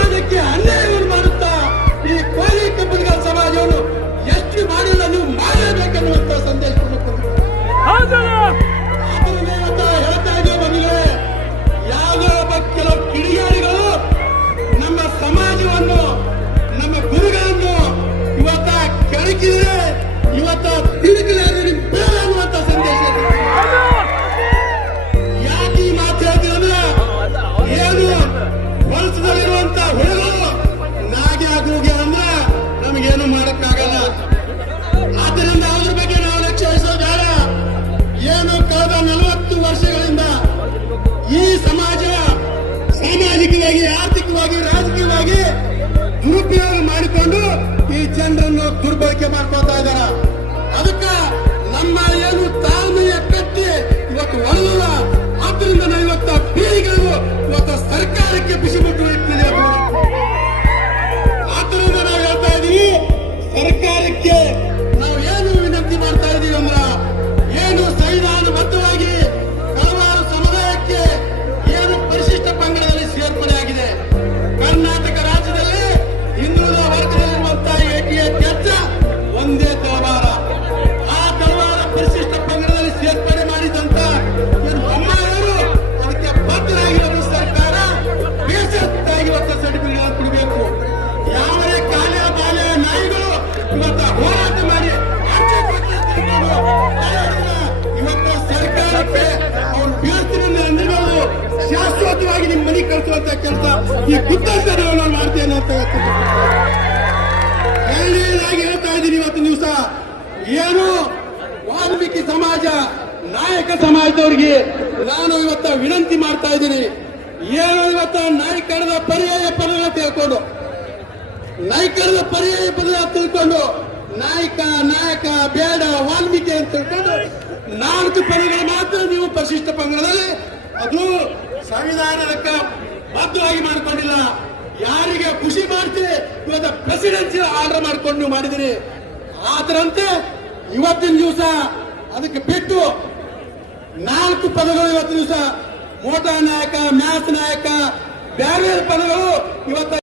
ಸಮಾಜಕ್ಕೆ ಅನ್ಯಾಯವನ್ನು ಮಾಡುತ್ತಾ ಈ ಕೋಲಿ ಕಬ್ಬುಗಳ ಸಮಾಜವನ್ನು ಎಷ್ಟು ಮಾಡಿಲ್ಲ ನೀವು ಮಾಡಬೇಕೆನ್ನುವಂತ ಸಂದೇಶವನ್ನು ಹೇಳ್ತಾ ಇದ್ದೀವಿ ಬಂದಿದೆ. ಯಾವುದೋ ಒಬ್ಬ ಕೆಲವು ಕಿಡಿಗೇಡಿಗಳು ನಮ್ಮ ಸಮಾಜವನ್ನು ನಮ್ಮ ಗುರುಗಳನ್ನು ಇವತ್ತ ಕೆಳಕಿದ್ರೆ ಇವತ್ತ ತಿರುಗಲಾದ್ರೆ ನಿಮ್ ಬೇಡ ಅನ್ನುವಂತ ಸಂದೇಶ. ಯಾಕೆ ಈ ಮಾತು ಹೇಳ್ತೀರಂದ್ರೆ ಏನು ವರ್ಷದಲ್ಲಿರುವಂತ ಹುಡುಗರು ನಾಗೆ ಆಗೋಗಿ ಅಂದ್ರೆ ನಮಗೇನು ಮಾಡಕ್ಕಾಗಲ್ಲ. ಆದ್ದರಿಂದ ಅದ್ರ ಬಗ್ಗೆ ನಾವು ಲಕ್ಷ್ಯ ವಹಿಸೋದು ಬೇಡ. ಏನು ಕಳೆದ 40 ವರ್ಷಗಳಿಂದ ಈ ಸಮಾಜ ಸಾಮಾಜಿಕವಾಗಿ, ಆರ್ಥಿಕವಾಗಿ, ರಾಜಕೀಯವಾಗಿ ದುರುಪಯೋಗ ಮಾಡಿಕೊಂಡು ಈ ಜನರನ್ನು ದುರ್ಬಳಕೆ ಮಾಡ್ಕೊತಾ ಇದ್ದಾರೆ. ಅದಕ್ಕೆ ನಮ್ಮ ಏನು ತಾಳ್ಮೆಯ ಕಟ್ಟಿ ಇವತ್ತು ಒಳಗಲ್ಲ. ಆದ್ದರಿಂದ ನಾವು ಇವತ್ತು ಪೀಳಿಗೆಗಳು ಇವತ್ತು ಸರ್ಕಾರಕ್ಕೆ ಬಿಸಿ ಮುಟ್ಟುತ್ತಿದೆ. ಆದ್ದರಿಂದ ನಾವು ಹೇಳ್ತಾ ಇದೀವಿ, ಸರ್ಕಾರಕ್ಕೆ ನಾವು ಏನು ವಿನಂತಿ ಮಾಡ್ತಾ ಇದೀವಿ ಅಂದ್ರ ಏನು ಸಂವಿಧಾನಬದ್ಧವಾಗಿ ಹಲವಾರು ಸಮುದಾಯಕ್ಕೆ ಏನು ಪರಿಶಿಷ್ಟ ಪಂಗಡದಲ್ಲಿ ಸೇರ್ಪಡೆಯಾಗಿದೆ. ಕರ್ನಾಟಕ ರಾಜ್ಯದಲ್ಲಿ ಹಿಂದುಳಿದ ವರ್ಗದಲ್ಲಿರುವಂತಹ ಏಕೀಯ ಕೆಲಸ ಒಂದೇ ತಳವಾರ. ಆ ತಳವಾರ ಪರಿಶಿಷ್ಟ ಪಂಗಡದಲ್ಲಿ ಸೇರ್ಪಡೆ ಮಾಡಿದಂತ ಬೊಮ್ಮಾಯಿಯವರು ಅದಕ್ಕೆ ಬದ್ಧರಾಗಿರುವ ಸರ್ಕಾರ ಬೇಸತ್ತಾಗಿ ಇವತ್ತು ಸರ್ಟಿಫಿಕೇಟ್ ಕೊಡಬೇಕು. ಯಾವುದೇ ಕಾಲ ಬಾಲೆ ನಾಯಿಗಳು ಇವತ್ತು ಹೋರಾಟ ಮಾಡಿ ಇವತ್ತು ಸರ್ಕಾರಕ್ಕೆ ಅವ್ರು ಬೀಳ್ತಿನಿಂದ ಅಂದಿರೋದು ಶಾಶ್ವತವಾಗಿ ನಿಮ್ಮ ಮನೆ ಕಳಿಸುವಂತ ಕೆಲಸ ಈ ಗುತ್ತೇದಾರರು ನಾನು ಮಾಡ್ತೇನೆ ಅಂತ ಎರಡನೇದಾಗಿ ಹೇಳ್ತಾ ಇದ್ದೀನಿ. ಇವತ್ತು ದಿವಸ ಏನು ವಾಲ್ಮೀಕಿ ಸಮಾಜ ನಾಯಕ ಸಮಾಜದವ್ರಿಗೆ ನಾನು ಇವತ್ತ ವಿನಂತಿ ಮಾಡ್ತಾ ಇದ್ದೀನಿ. ಏನು ಇವತ್ತ ನಾಯಕರದ ಪರ್ಯಾಯ ಪದಗಳ ತಿಳ್ಕೊಂಡು ನಾಯಕರದ ಪರ್ಯಾಯ ಪದ ತಿಳ್ಕೊಂಡು ನಾಯಕ ಬೇಡ ವಾಲ್ಮೀಕಿ ಅಂತ ತಿಳ್ಕೊಂಡು 4 ಪದಗಳು ಮಾತ್ರ ನೀವು ಪರಿಶಿಷ್ಟ ಪಂಗಡದಲ್ಲಿ ಅದು ಸಂವಿಧಾನಕ್ಕೆ ಬದ್ಧವಾಗಿ ಮಾಡಿಕೊಂಡಿಲ್ಲ. ಯಾರಿಗೆ ಖುಷಿ ಮಾಡ್ತೀರಿ ಇವತ್ತು ಪ್ರೆಸಿಡೆನ್ಸಿ ಆರ್ಡರ್ ಮಾಡ್ಕೊಂಡು ನೀವು ಮಾಡಿದಿರಿ. ಆದರಂತೆ ಇವತ್ತಿನ ದಿವಸ ಅದಕ್ಕೆ ಬಿಟ್ಟು 4 ಪದಗಳು ಇವತ್ತಿನ ದಿವಸ ಮೋಟಾ ನಾಯಕ, ಮ್ಯಾಥ್ ನಾಯಕ, ಬೇರೆ ಪದಗಳು ಇವತ್ತು